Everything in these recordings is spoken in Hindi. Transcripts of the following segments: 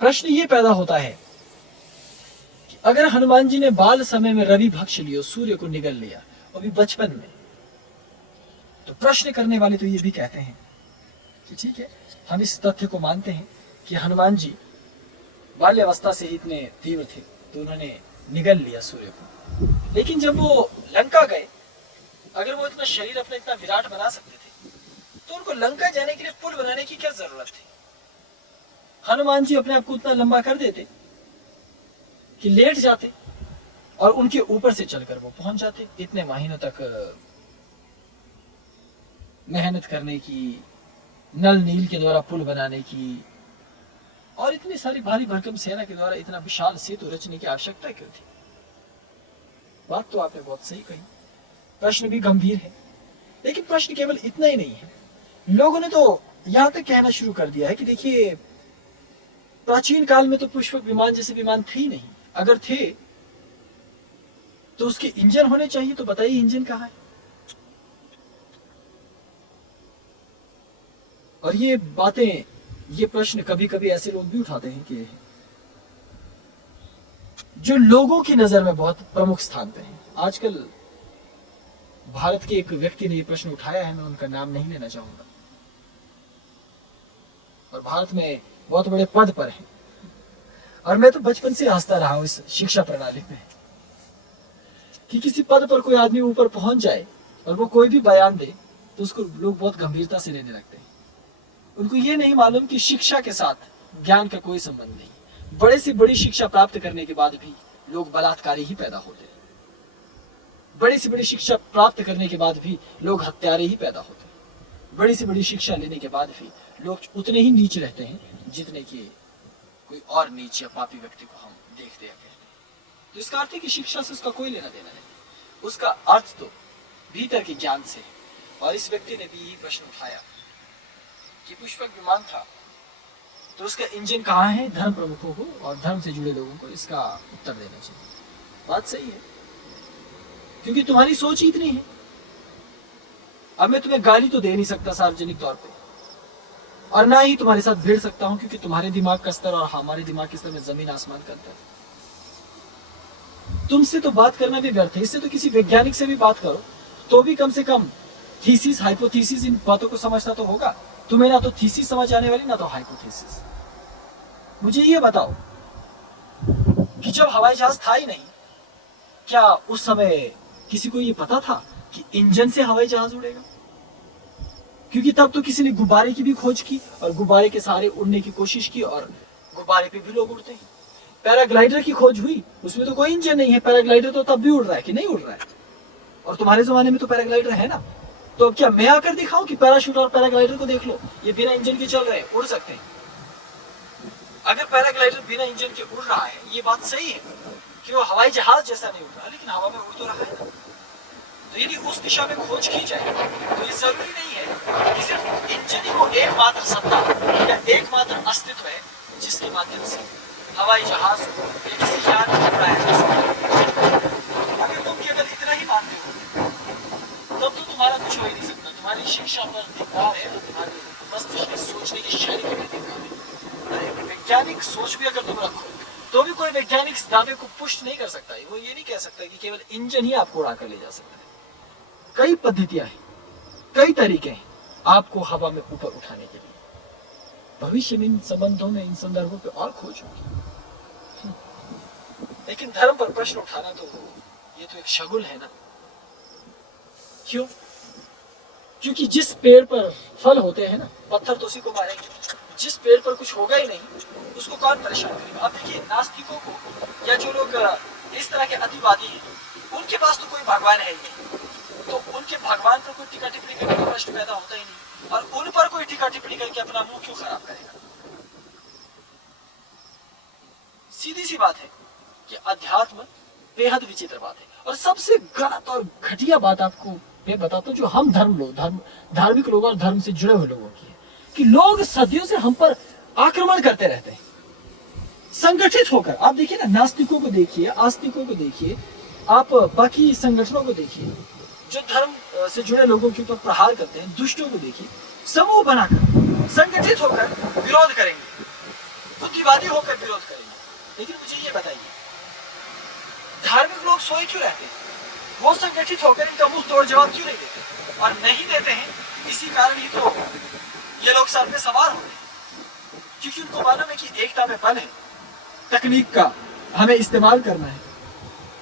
प्रश्न ये पैदा होता है कि अगर हनुमान जी ने बाल समय में रवि भक्ष लियो, सूर्य को निगल लिया, अभी बचपन में, तो प्रश्न करने वाले तो ये भी कहते हैं कि ठीक है, हम इस तथ्य को मानते हैं कि हनुमान जी बाल्यावस्था से इतने तीव्र थे तो उन्होंने निगल लिया सूर्य को, लेकिन जब वो लंका गए, अगर वो इतना शरीर अपना इतना विराट बना सकते थे तो उनको लंका जाने के लिए पुल बनाने की क्या जरूरत थी? हनुमान जी अपने आप को उतना लंबा कर देते कि लेट जाते और उनके ऊपर से चलकर वो पहुंच जाते। इतने महीनों तक मेहनत करने की, नल नील के द्वारा पुल बनाने की, और इतनी सारी भारी भरकम सेना के द्वारा इतना विशाल सेतु रचने की आवश्यकता क्यों थी? बात तो आपने बहुत सही कही, प्रश्न भी गंभीर है। लेकिन प्रश्न केवल इतना ही नहीं है, लोगों ने तो यहां तक कहना शुरू कर दिया है कि देखिए, प्राचीन काल में तो पुष्पक विमान जैसे विमान थे ही नहीं, अगर थे तो उसके इंजन होने चाहिए, तो बताइए इंजन कहाँ है? और ये बातें, ये प्रश्न कभी कभी ऐसे लोग भी उठाते हैं कि जो लोगों की नजर में बहुत प्रमुख स्थान पे हैं। आजकल भारत के एक व्यक्ति ने ये प्रश्न उठाया है, मैं उनका नाम नहीं लेना चाहूंगा, और भारत में बहुत बड़े पद पर हैं, और मैं तो बचपन से हंसता रहा हूं इस शिक्षा प्रणाली में कि किसी पद पर कोई आदमी ऊपर पहुंच जाए और वो कोई भी बयान दे तो उसको लोग बहुत गंभीरता से लेने लगते हैं। उनको ये नहीं मालूम कि शिक्षा के साथ ज्ञान का कोई संबंध नहीं। बड़े से बड़ी शिक्षा प्राप्त करने के बाद भी लोग बलात्कारी ही पैदा होते हैं, बड़ी से बड़ी शिक्षा प्राप्त करने के बाद भी लोग हत्यारे ही पैदा होते हैं, बड़ी से बड़ी शिक्षा लेने के बाद भी लोग उतने ही नीच रहते हैं जितने कि कोई और नीच या पापी व्यक्ति को हम देखते या कहते हैं। तो इसका अर्थ है कि शिक्षा से उसका कोई लेना देना नहीं, उसका अर्थ तो भीतर के ज्ञान से। और इस व्यक्ति ने भी यही प्रश्न उठाया कि पुष्पक विमान था तो उसका इंजन कहाँ है? धर्म प्रमुखों को और धर्म से जुड़े लोगों को इसका उत्तर देना चाहिए। बात सही है, क्योंकि तुम्हारी सोच ही इतनी है। अब मैं तुम्हें गाली तो दे नहीं सकता सार्वजनिक तौर पे, और ना ही तुम्हारे साथ भिड़ सकता हूं, क्योंकि तुम्हारे दिमाग का स्तर और हमारे दिमाग के स्तर में जमीन आसमान का अंतर है। तुमसे तो बात करना भी व्यर्थ है, इससे तो किसी वैज्ञानिक से भी बात करो तो भी कम से कम थीसिस, हाइपोथेसिस, इन बातों को समझना तो होगा। तुम्हें ना तो थीसिस समझ आने वाली, ना तो हाइपोथेसिस। मुझे ये बताओ कि जब हवाई जहाज था ही नहीं, क्या उस समय किसी को ये पता था कि इंजन से हवाई जहाज उड़ेगा? क्योंकि तब तो किसी ने गुब्बारे की भी खोज की और गुब्बारे के सहारे उड़ने की कोशिश की, और गुब्बारे पे भी लोग उड़ते हैं। पैराग्लाइडर की खोज हुई, उसमें तो कोई इंजन नहीं है, पैराग्लाइडर तो तब भी उड़ रहा है कि नहीं उड़ रहा है? और तुम्हारे जमाने में तो पैराग्लाइडर है ना, तो अब क्या मैं आकर दिखाऊं कि पैराशूट और पैराग्लाइडर को देख लो, ये बिना इंजन के चल रहे हैं, उड़ सकते हैं। अगर पैराग्लाइडर बिना इंजन के उड़ रहा है, ये बात सही है कि वो हवाई जहाज जैसा नहीं उड़ रहा, लेकिन हवा में उड़ तो रहा है ना। तो यदि उस दिशा में खोज की जाए तो ये जरूरी नहीं है कि सिर्फ इंजन ही वो एकमात्र सत्ता या एकमात्र अस्तित्व है जिसके माध्यम से हवाई जहाज को या किसी यान को उड़ाया जा सकता। अगर तुम केवल इतना ही मानते हो तब तो तुम्हारा कुछ हो ही नहीं सकता। तुम्हारी शिक्षा पर धिक्कार है, तुम्हारी मस्तिष्क की सोचने की शैली पर धिक्कार है। अरे वैज्ञानिक सोच भी अगर तुम रखो तो भी कोई वैज्ञानिक इस दावे को पुष्ट नहीं कर सकता है। वो ये नहीं कह सकता कि केवल इंजन ही आपको उड़ा कर ले जा सकता है। कई पद्धतियां हैं, कई तरीके हैं आपको हवा में ऊपर उठाने के लिए। भविष्य में इन संबंधों में, इन संदर्भों पे और खोज होगी। लेकिन धर्म पर प्रश्न उठाना तो ये तो एक शगुन है ना। क्यों? क्योंकि जिस पेड़ पर फल होते हैं ना, पत्थर तो उसी को मारेंगे। जिस पेड़ पर कुछ होगा ही नहीं उसको कौन परेशान करेगा? अब देखिए, नास्तिकों को या जो लोग इस तरह के अतिवादी हैं, उनके पास तो कोई भगवान है ही नहीं, तो उनके भगवान पर कोई टीका टिप्पणी करने का प्रश्न पैदा होता ही नहीं, और उन पर कोई टीका टिप्पणी करके अपना मुंह क्यों खराब करेगा? सीधी सी बात है कि अध्यात्म बेहद विचित्र बात है। और सबसे गलत और घटिया बात आपको मैं बताता हूँ, जो हम धार्मिक लोग और धर्म से जुड़े हुए लोगों की है, कि लोग सदियों से हम पर आक्रमण करते रहते हैं संगठित होकर। आप देखिए ना, नास्तिकों को देखिए, आस्तिकों को देखिए, आप बाकी संगठनों को देखिए जो धर्म से जुड़े लोगों के ऊपर प्रहार करते हैं, दुष्टों को देखिए, समूह बनाकर संगठित होकर विरोध करेंगे। रूढ़िवादी होकर विरोध करेंगे। लेकिन मुझे ये बताइए, धार्मिक लोग सोए क्यों रहते हैं? वो संगठित होकर इनका मुंह तोड़ जवाब क्यों नहीं देते? और नहीं देते हैं, इसी कारण ही तो ये लोग सर पे सवार होते हैं, क्योंकि उनको मालूम है कि एकता में बल है। तकनीक का हमें इस्तेमाल करना है,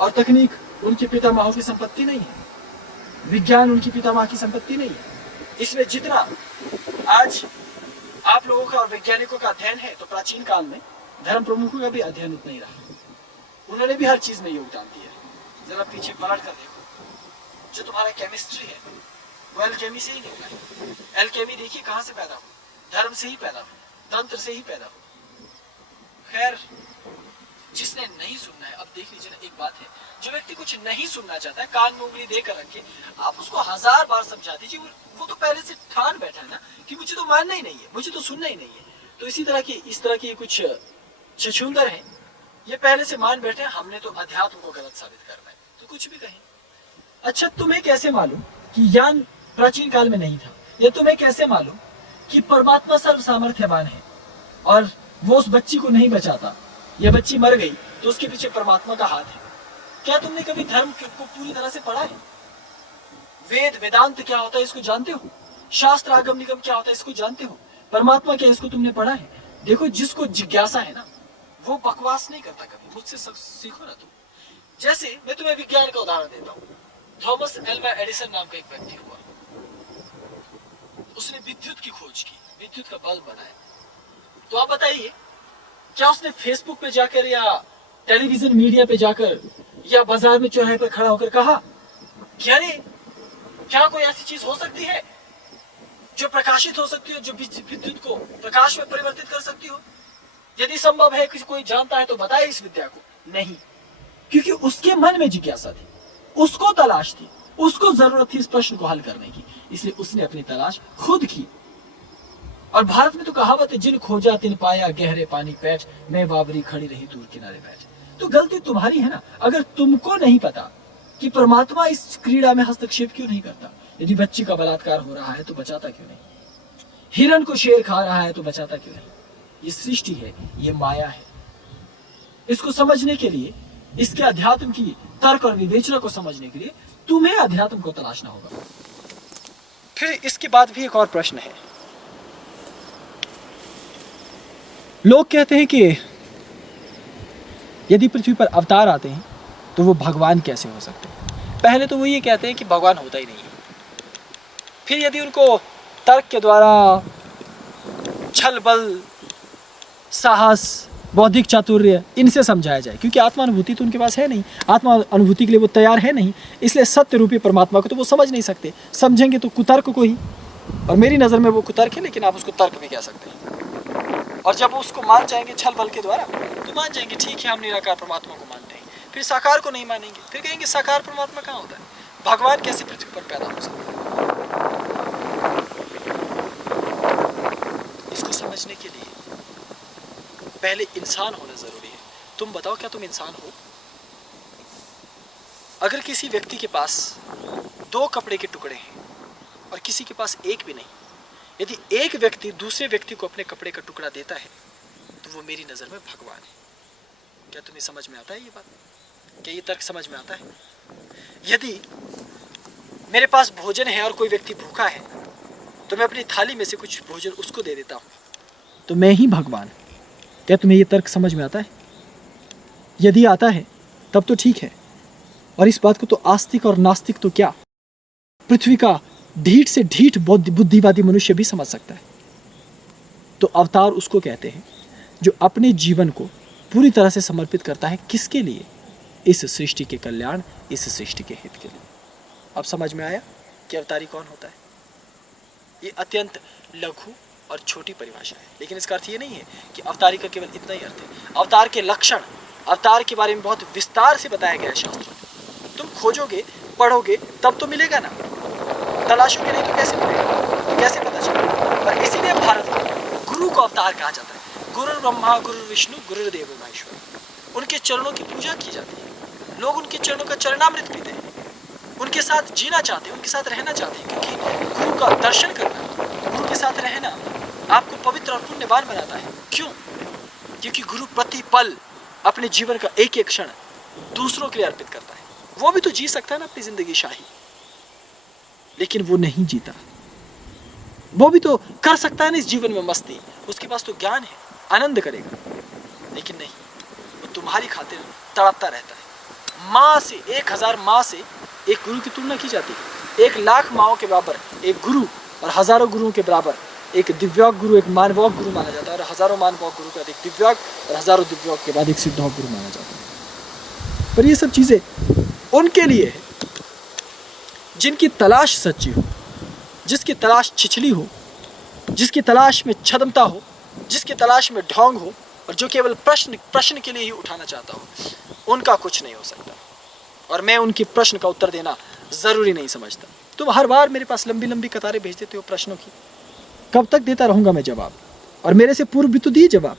और तकनीक उनके पितामहों की संपत्ति नहीं है, विज्ञान उनकी पितामह की संपत्ति नहीं है। इसमें जितना आज आप लोगों का और वैज्ञानिकों का अध्ययन है, तो प्राचीन काल में धर्म प्रमुखों का भी अध्ययन उतना ही रहा। उन्होंने भी हर चीज में योगदान दिया। जरा पीछे पलट कर देखो, जो तुम्हारा केमिस्ट्री है वो एल्केमी से ही निकला है। एल्केमी देखिए कहां से पैदा हुआ, धर्म से ही पैदा हुआ, तंत्र से ही पैदा हुआ। खैर, जिसने नहीं सुनना है, अब देख लीजिए ना, एक बात है, जो व्यक्ति कुछ नहीं सुनना चाहता है, कान में उंगली देकर रखे, आप उसको 1000 बार समझा दीजिए, वो तो पहले से ठान बैठा है ना कि मुझे तो मानना ही नहीं है, मुझे तो सुनना ही नहीं है। तो इस तरह की कुछ छछूंदर हैं, ये पहले से मान बैठे हैं हमने तो अध्यात्म को गलत साबित करना है, तो कुछ भी कहें। अच्छा, तुम्हें कैसे मालूम कि ज्ञान प्राचीन काल में नहीं था? या तुम्हें कैसे मालूम कि परमात्मा सर्व सामर्थ्यवान है और वो उस बच्ची को नहीं बचाता? ये बच्ची मर गई तो उसके पीछे परमात्मा का हाथ है। क्या तुमने कभी धर्म को पूरी तरह से पढ़ा है? वेद वेदांत क्या होता है इसको जानते हो? शास्त्र आगम निगम क्या होता है इसको जानते हो? परमात्मा क्या इसको तुमने पढ़ा है? देखो, जिसको जिज्ञासा है ना, वो बकवास नहीं करता कभी। मुझसे सब सीखो ना तुम। जैसे मैं तुम्हें विज्ञान का उदाहरण देता हूँ। थॉमस एल्वा एडिसन नाम का एक व्यक्ति हुआ, उसने विद्युत की खोज की, विद्युत का बल्ब बनाया। तो आप बताइए, क्या उसने फेसबुक पे जाकर या टेलीविजन मीडिया पे जाकर या बाजार में चौराहे पर खड़ा होकर कहा कि अरे क्या कोई ऐसी चीज हो सकती है जो प्रकाशित हो सकती हो, जो विद्युत को प्रकाश में परिवर्तित कर सकती हो? यदि संभव है, किसी कोई जानता है तो बताए इस विद्या को। नहीं, क्योंकि उसके मन में जिज्ञासा थी, उसको तलाश थी, उसको जरूरत थी इस प्रश्न को हल करने की, इसलिए उसने अपनी तलाश खुद की। और भारत में तो कहावत है, जिन खोजा तिन पाया गहरे पानी पैठ, मैं बावरी खड़ी रही दूर किनारे बैठ। तो गलती तुम्हारी है ना, अगर तुमको नहीं पता कि परमात्मा इस क्रीड़ा में हस्तक्षेप क्यों नहीं करता। यदि बच्ची का बलात्कार हो रहा है तो बचाता क्यों नहीं? हिरण को शेर खा रहा है तो बचाता क्यों नहीं? ये सृष्टि है, ये माया है। इसको समझने के लिए, इसके अध्यात्म की तर्क और विवेचना को समझने के लिए तुम्हें अध्यात्म को तलाशना होगा। फिर इसके बाद भी एक और प्रश्न है। लोग कहते हैं कि यदि पृथ्वी पर अवतार आते हैं तो वो भगवान कैसे हो सकते हैं? पहले तो वो ये कहते हैं कि भगवान होता ही नहीं है। फिर यदि उनको तर्क के द्वारा, छल बल, साहस, बौद्धिक चातुर्य इनसे समझाया जाए, क्योंकि आत्मा अनुभूति तो उनके पास है नहीं, आत्मा अनुभूति के लिए वो तैयार है नहीं, इसलिए सत्य रूपी परमात्मा को तो वो समझ नहीं सकते। समझेंगे तो कुतर्क को ही, और मेरी नज़र में वो कुतर्क है, लेकिन आप उसको तर्क भी कह सकते हैं। और जब उसको मान जाएंगे छल बल के द्वारा, तो मान जाएंगे ठीक है, हम निराकार परमात्मा को मानते हैं। फिर साकार को नहीं मानेंगे, फिर कहेंगे साकार परमात्मा कहाँ होता है? भगवान कैसे पृथ्वी पर पैदा हो सकता है? इसको समझने के लिए पहले इंसान होना जरूरी है। तुम बताओ, क्या तुम इंसान हो? अगर किसी व्यक्ति के पास 2 कपड़े के टुकड़े हैं और किसी के पास एक भी नहीं, यदि एक व्यक्ति दूसरे व्यक्ति को अपने कपड़े का टुकड़ा देता है तो वो मेरी नज़र में भगवान है। क्या तुम्हें समझ में आता है ये बात? क्या ये तर्क समझ में आता है? यदि मेरे पास भोजन है और कोई व्यक्ति भूखा है तो मैं अपनी थाली में से कुछ भोजन उसको दे देता हूँ, तो मैं ही भगवान। क्या तुम्हें ये तर्क समझ में आता है? यदि आता है तब तो ठीक है, और इस बात को तो आस्तिक और नास्तिक तो क्या, पृथ्वी का ढीठ से ढीठ बुद्धिवादी मनुष्य भी समझ सकता है। तो अवतार उसको कहते हैं जो अपने जीवन को पूरी तरह से समर्पित करता है। किसके लिए? इस सृष्टि के कल्याण, इस सृष्टि के हित के लिए। अब समझ में आया कि अवतारी कौन होता है? ये अत्यंत लघु और छोटी परिभाषा है, लेकिन इसका अर्थ ये नहीं है कि अवतारी का केवल इतना ही अर्थ है। अवतार के लक्षण, अवतार के बारे में बहुत विस्तार से बताया गया है शास्त्रों में। तुम खोजोगे, पढ़ोगे, तब तो मिलेगा ना। तलाशोगे नहीं तो कैसे मिलेगा, तो कैसे पता चलेगा? और इसीलिए भारत में गुरु को अवतार कहा जाता है। गुरु ब्रह्मा, गुरु विष्णु, गुरुदेव महेश्वर। उनके चरणों की पूजा की जाती है। लोग उनके चरणों का चरणामृत पीते हैं, उनके साथ जीना चाहते हैं, उनके साथ रहना चाहते हैं, क्योंकि गुरु का दर्शन करना, गुरु के साथ रहना आपको पवित्र और पुण्यवान बनाता है। क्यों? क्योंकि गुरु प्रति पल अपने जीवन का एक एक क्षण दूसरों के लिए अर्पित करता है। वो भी तो जी सकता है ना अपनी जिंदगी शाही, लेकिन वो नहीं जीता। वो भी तो कर सकता है ना इस जीवन में मस्ती, उसके पास तो ज्ञान है, आनंद करेगा, लेकिन नहीं, वो तुम्हारी खातिर तड़पता रहता है। माँ से 1000 माँ से एक गुरु की तुलना की जाती है। 1,00,000 माँओं के बराबर एक गुरु और हजारों गुरुओं के बराबर एक दिव्योग गुरु, एक मानवोक गुरु माना जाता है, और हजारों मानवोक गुरु के बाद एक दिव्योग और हजारों दिव्योग के बाद एक सिद्धोक गुरु माना जाता है। पर ये सब चीजें उनके लिए है जिनकी तलाश सच्ची हो, जिसकी तलाश छिछली हो, जिसकी तलाश में छदमता हो, जिसकी तलाश में ढोंग हो, और जो केवल प्रश्न के लिए ही उठाना चाहता हो। उनका कुछ नहीं हो सकता, और मैं उनकी प्रश्न का उत्तर देना जरूरी नहीं समझता। तुम हर बार मेरे पास लंबी लंबी कतारें भेज देते हो प्रश्नों की, कब तक देता रहूंगा मैं जवाब? और मेरे से पूर्व भी तो दिए जवाब।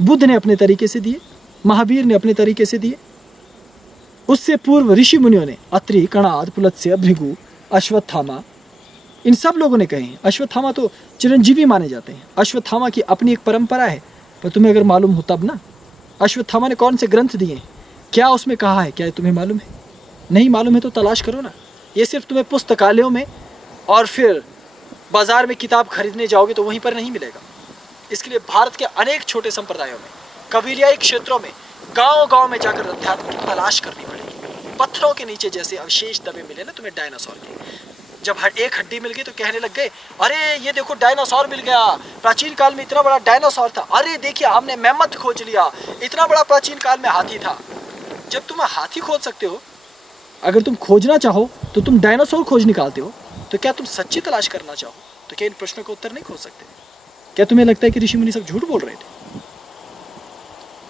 बुद्ध ने अपने तरीके से दिए, महावीर ने अपने तरीके से दिए, उससे पूर्व ऋषि मुनियों ने, अत्रि, कणाद, पुलत्स्य, भृगु, अश्वत्थामा, इन सब लोगों ने कहे हैं। अश्वत्थामा तो चिरंजीवी माने जाते हैं। अश्वत्थामा की अपनी एक परंपरा है, पर तुम्हें अगर मालूम हो तब ना। अश्वत्थामा ने कौन से ग्रंथ दिए हैं, क्या उसमें कहा है, क्या तुम्हें मालूम है? नहीं मालूम है तो तलाश करो ना। ये सिर्फ तुम्हें पुस्तकालयों में और फिर बाजार में किताब खरीदने जाओगे तो वहीं पर नहीं मिलेगा। इसके लिए भारत के अनेक छोटे संप्रदायों में, कबीलियाई क्षेत्रों में, गांव-गांव में जाकर अध्यात्म की तलाश करनी पड़ेगी। पत्थरों के नीचे जैसे अवशेष दबे मिले ना तुम्हें डायनासोर के, जब एक हड्डी मिल गई तो कहने लग गए, अरे ये देखो डायनासोर मिल गया, प्राचीन काल में इतना बड़ा डायनासोर था, अरे देखिए हमने मैमथ खोज लिया, इतना बड़ा प्राचीन काल में हाथी था। जब तुम हाथी खोज सकते हो, अगर तुम खोजना चाहो तो तुम डायनासोर खोज निकालते हो, तो क्या तुम सच्ची तलाश करना चाहो तो क्या इन प्रश्नों का उत्तर नहीं खोज सकते? क्या तुम्हें लगता है कि ऋषि मुनि सब झूठ बोल रहे थे?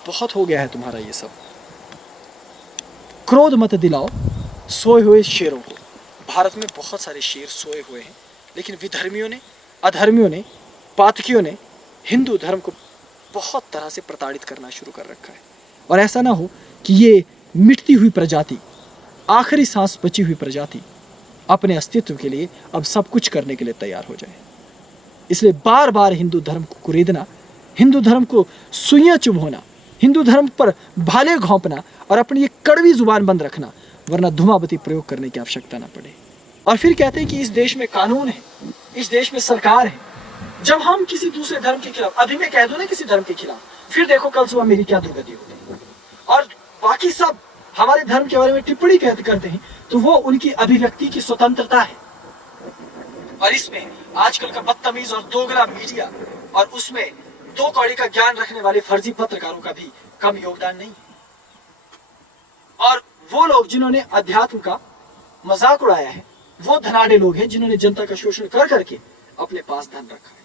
बहुत हो गया है तुम्हारा ये सब। क्रोध मत दिलाओ सोए हुए शेरों को। भारत में बहुत सारे शेर सोए हुए हैं, लेकिन विधर्मियों ने, अधर्मियों ने, पातकियों ने हिंदू धर्म को बहुत तरह से प्रताड़ित करना शुरू कर रखा है। और ऐसा ना हो कि ये मिटती हुई प्रजाति, आखिरी सांस बची हुई प्रजाति अपने अस्तित्व के लिए अब सब कुछ करने के लिए तैयार हो जाए। इसलिए बार बार हिंदू धर्म को कुरेदना, हिंदू धर्म को सुइयां चुभोना, हिंदू धर्म पर भाले घोंपना और अपनी ये कड़वी जुबान बंद रखना, वरना धूमावती प्रयोग करने की आवश्यकता ना पड़े। और फिर कहते हैं कि इस देश में कानून है, इस देश में सरकार है। जब हम किसी दूसरे धर्म के खिलाफ, अभी मैं कह दूं ना किसी धर्म के खिलाफ, फिर देखो कल सुबह मेरी क्या दुर्गति होती है। और बाकी सब हमारे धर्म के बारे में टिप्पणी करते हैं तो वो उनकी अभिव्यक्ति की स्वतंत्रता है। और इसमें आजकल का बदतमीज और दोगला मीडिया और उसमें दो कौड़ी का ज्ञान रखने वाले फर्जी पत्रकारों का भी कम योगदान नहीं है। और वो लोग जिन्होंने अध्यात्म का मजाक उड़ाया है, वो धनाढ़े लोग हैं जिन्होंने जनता का शोषण कर करके अपने पास धन रखा है।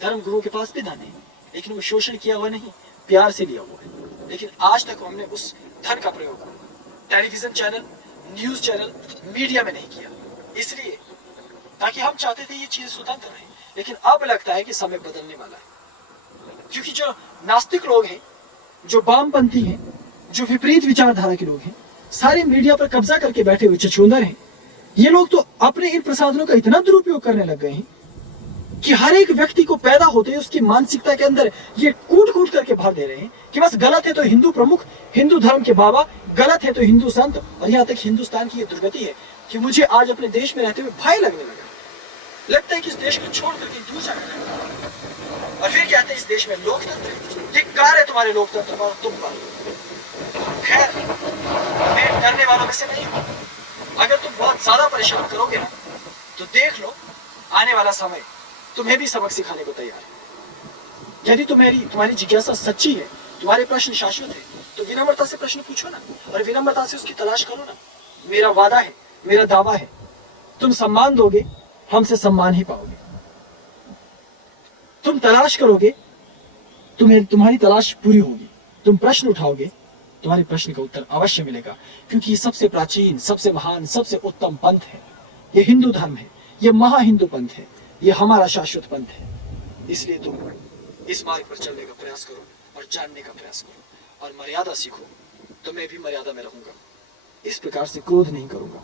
धर्म गुरुओं के पास भी धन है, लेकिन वो शोषण किया हुआ नहीं, प्यार से लिया हुआ है। लेकिन आज तक हमने उस धन का प्रयोग television channel, news channel, media में नहीं किया, इसलिए ताकि हम चाहते थे ये चीज स्वतंत्र रहे। लेकिन अब लगता है कि समय बदलने वाला है, क्योंकि जो नास्तिक लोग हैं, जो वामपंथी हैं, जो विपरीत विचारधारा के लोग हैं, सारे मीडिया पर कब्जा करके बैठे हुए छछूंदर हैं। ये लोग तो अपने इन प्रसाधनों का इतना दुरुपयोग करने लग गए हैं कि हर एक व्यक्ति को पैदा होते ही उसकी मानसिकता के अंदर ये कूट कूट करके भर दे रहे हैं कि बस गलत है तो हिंदू प्रमुख, हिंदू धर्म के बाबा, गलत है तो हिंदू संत। और यहाँ तक हिंदुस्तान की ये दुर्गति है कि मुझे आज अपने देश में रहते हुए भय लगने लगा। लगता है कि इस देश को छोड़ करके दूर जाकर, और फिर कहते हैं इस देश में लोकतंत्र है। धिक्कार है तुम्हारे लोकतंत्र पर, तुम पर। खैर, मैं डरने वालों में से नहीं हूं। अगर तुम बहुत ज्यादा परेशान करोगे ना, तो देख लो आने वाला समय तुम्हें भी सबक सिखाने को तैयार है। यदि तुम्हारी जिज्ञासा सच्ची है, तुम्हारे प्रश्न शाश्वत है, तो विनम्रता से प्रश्न पूछो ना, और विनम्रता से उसकी तलाश करो ना। मेरा वादा है, मेरा दावा है, तुम सम्मान दोगे, हमसे सम्मान ही पाओगे। तुम तलाश करोगे, तुम्हारी तलाश पूरी होगी। तुम प्रश्न उठाओगे, तुम्हारे प्रश्न का उत्तर अवश्य मिलेगा, क्योंकि ये सबसे प्राचीन, सबसे महान, सबसे उत्तम पंथ है। ये हिंदू धर्म है, ये महा हिंदू पंथ है, ये हमारा शाश्वत पंथ है। इसलिए तुम इस मार्ग पर चलने का प्रयास करो और जानने का प्रयास करो और मर्यादा सीखो, तो मैं भी मर्यादा में रहूंगा। इस प्रकार से क्रोध नहीं करूंगा,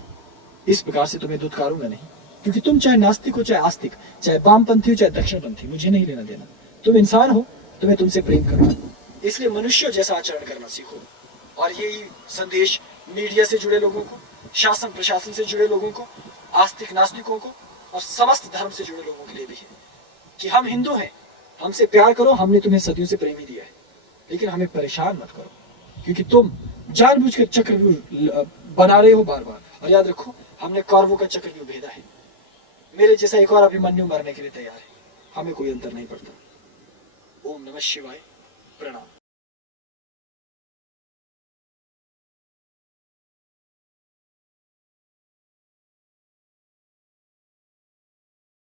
इस प्रकार से तुम्हें दुत्कारूंगा नहीं, क्योंकि तुम चाहे नास्तिक हो, चाहे आस्तिक, चाहे वामपंथी हो, चाहे दक्षिणपंथी, मुझे नहीं लेना देना। तुम इंसान हो तो मैं तुमसे प्रेम करूंगा। इसलिए मनुष्य जैसा आचरण करना सीखो। और यही संदेश मीडिया से जुड़े लोगों को, शासन प्रशासन से जुड़े लोगों को, आस्तिक नास्तिकों को और समस्त धर्म से जुड़े लोगों के लिए भी है कि हम हिंदू हैं, हमसे प्यार करो, हमने तुम्हें सदियों से प्रेम ही दिया है, लेकिन हमें परेशान मत करो, क्योंकि तुम जानबूझकर चक्रव्यूह बना रहे हो बार बार। और याद रखो, हमने कौरवों का चक्रव्यूह भेदा है, मेरे जैसा एक और अभिमन्यु मरने के लिए तैयार है, हमें कोई अंतर नहीं पड़ता। ओम नमः शिवाय, प्रणाम।